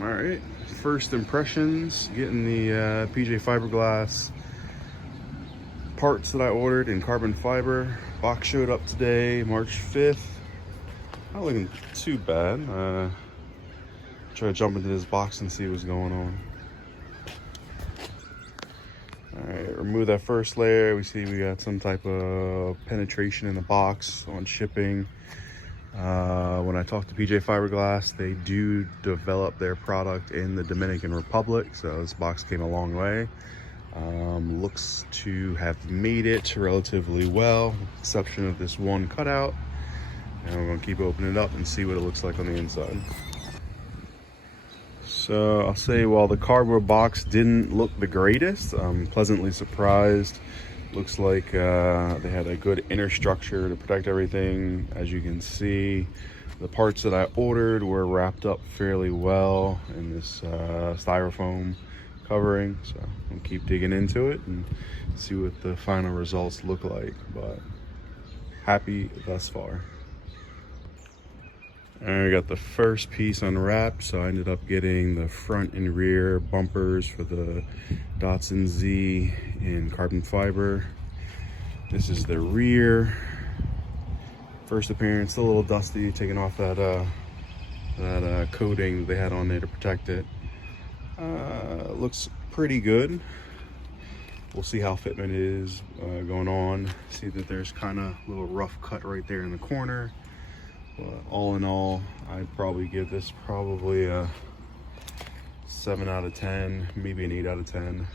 All right, first impressions, getting the PJ Fiberglass parts that I ordered in carbon fiber. Box showed up today, March 5th. Not looking too bad. Try to jump into this box and see what's going on. All right, remove that first layer. We see we got some type of penetration in the box on shipping. When I talked to PJ Fiberglass, they do develop their product in the Dominican Republic, so this box came a long way. Looks to have made it relatively well, with the exception of this one cutout. And we're gonna keep opening it up and see what it looks like on the inside. So I'll say while the cardboard box didn't look the greatest, I'm pleasantly surprised. Looks like they had a good inner structure to protect everything. As you can see, the parts that I ordered were wrapped up fairly well in this styrofoam covering. So I'll keep digging into it and see what the final results look like, but happy thus far. I got the first piece unwrapped, so I ended up getting the front and rear bumpers for the Datsun Z in carbon fiber. This is the rear. First appearance, a little dusty, taking off that coating they had on there to protect it. Looks pretty good. We'll see how fitment is going on. See that there's kind of a little rough cut right there in the corner. But all in all, I'd probably give this probably a 7 out of 10, maybe an 8 out of 10.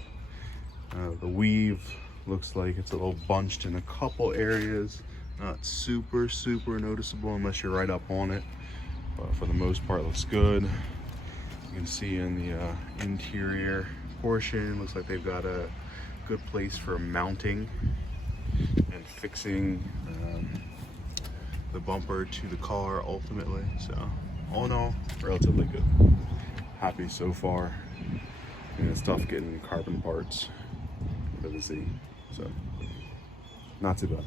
The weave looks like it's a little bunched in a couple areas. Not super noticeable unless you're right up on it. But for the most part, it looks good. You can see in the interior portion, looks like they've got a good place for mounting and fixing the bumper to the car ultimately. So all in all, relatively good. Happy so far. And it's tough getting carbon parts for the Z, so not too bad.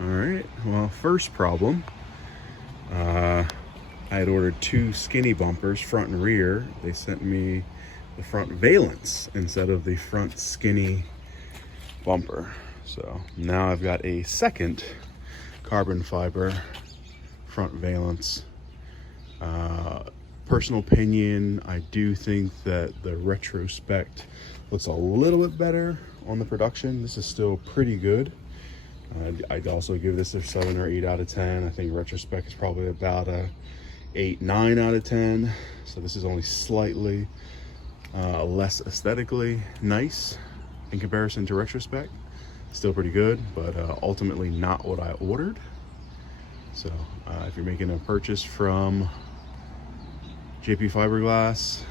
All right, well, first problem, I had ordered 2 skinny bumpers, front and rear. They sent me the front valence instead of the front skinny bumper. So now I've got a second carbon fiber front valence. Personal opinion, I do think that the retrospect looks a little bit better on the production. This is still pretty good. I'd also give this a 7 or 8 out of 10. I think retrospect is probably about a 8, 9 out of 10. So this is only slightly less aesthetically nice in comparison to retrospect. Still pretty good, but ultimately not what I ordered. So if you're making a purchase from JP Fiberglass,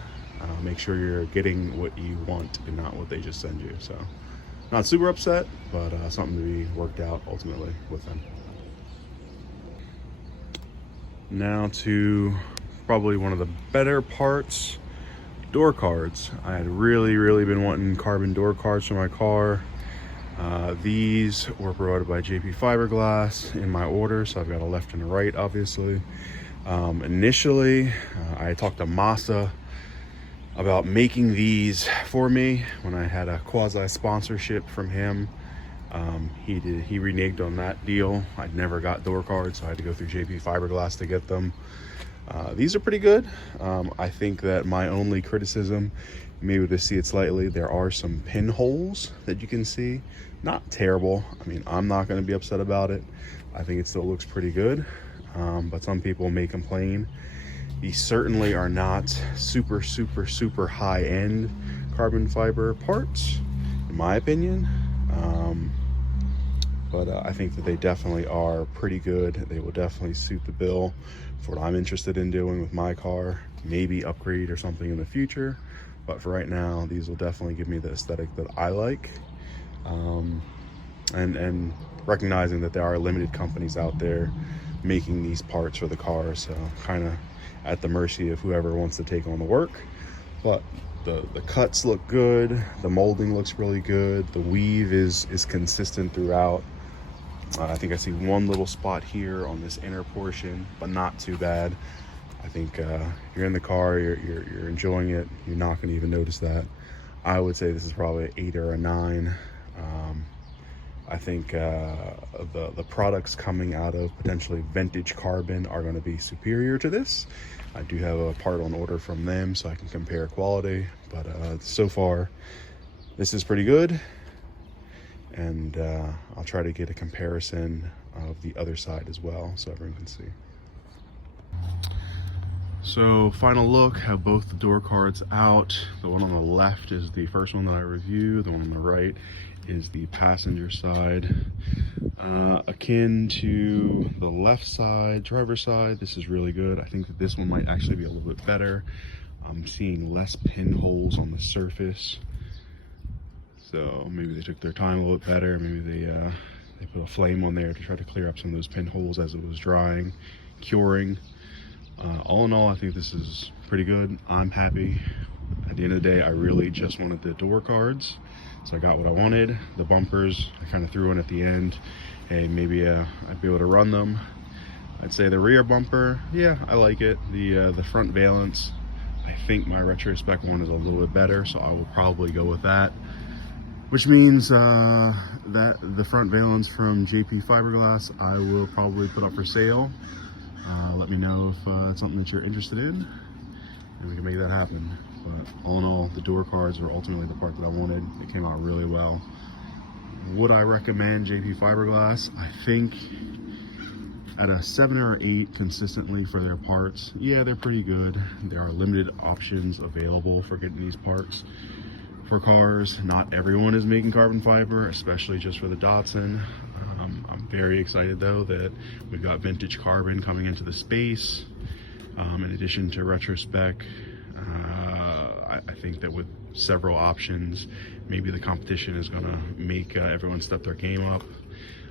make sure you're getting what you want and not what they just send you. So not super upset, but something to be worked out ultimately with them. Now to probably one of the better parts, door cards. I had really been wanting carbon door cards for my car. These were provided by JP Fiberglass in my order, so I've got a left and a right, obviously. Initially, I talked to Masa about making these for me when I had a quasi-sponsorship from him. He reneged on that deal. I'd never got door cards, so I had to go through JP Fiberglass to get them. These are pretty good. I think that my only criticism, maybe to see it slightly, there are some pinholes that you can see. Not terrible. I mean, I'm not going to be upset about it. I think it still looks pretty good, but some people may complain. These certainly are not super high-end carbon fiber parts, in my opinion. But I think that they definitely are pretty good. They will definitely suit the bill for what I'm interested in doing with my car. Maybe upgrade or something in the future. But for right now, these will definitely give me the aesthetic that I like. And recognizing that there are limited companies out there making these parts for the car. So kind of at the mercy of whoever wants to take on the work. But the cuts look good. The molding looks really good. The weave is consistent throughout. I think I see one little spot here on this inner portion, but not too bad. I think if you're in the car, you're enjoying it, you're not going to even notice that. I would say this is probably an 8 or a 9. I think the products coming out of potentially vintage carbon are going to be superior to this. I do have a part on order from them, so I can compare quality, but so far this is pretty good, and I'll try to get a comparison of the other side as well so everyone can see. So final look, have both the door cards out. The one on the left is the first one that I reviewed. The one on the right is the passenger side. Akin to the left side, driver's side, this is really good. I think that this one might actually be a little bit better. I'm seeing less pinholes on the surface. So maybe they took their time a little bit better. Maybe they put a flame on there to try to clear up some of those pinholes as it was drying, curing. All in all, I think this is pretty good. I'm happy. At the end of the day, I really just wanted the door cards, so I got what I wanted. The bumpers, I kind of threw in at the end. Hey, maybe I'd be able to run them. I'd say the rear bumper, yeah, I like it. The front valence, I think my retrospect one is a little bit better, so I will probably go with that. Which means that the front valence from JP Fiberglass, I will probably put up for sale. Let me know if it's something that you're interested in, and we can make that happen. But all in all, the door cards are ultimately the part that I wanted. It came out really well. Would I recommend JP Fiberglass? I think at a 7 or 8 consistently for their parts, yeah, they're pretty good. There are limited options available for getting these parts for cars. Not everyone is making carbon fiber, especially just for the Datsun. I'm very excited though that we've got vintage carbon coming into the space. In addition to retrospec, I think that with several options, maybe the competition is gonna make everyone step their game up.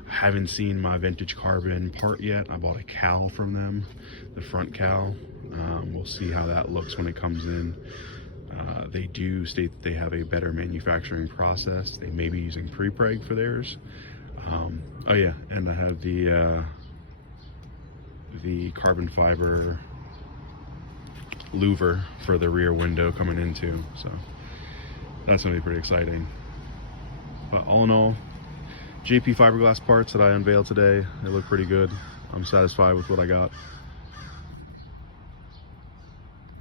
I haven't seen my vintage carbon part yet. I bought a cowl from them, the front cowl. We'll see how that looks when it comes in. They do state that they have a better manufacturing process. They may be using pre-preg for theirs. Oh yeah, and I have the carbon fiber louver for the rear window coming in too, so that's gonna be pretty exciting. But all in all, JP Fiberglass parts that I unveiled today, they look pretty good. I'm satisfied with what I got.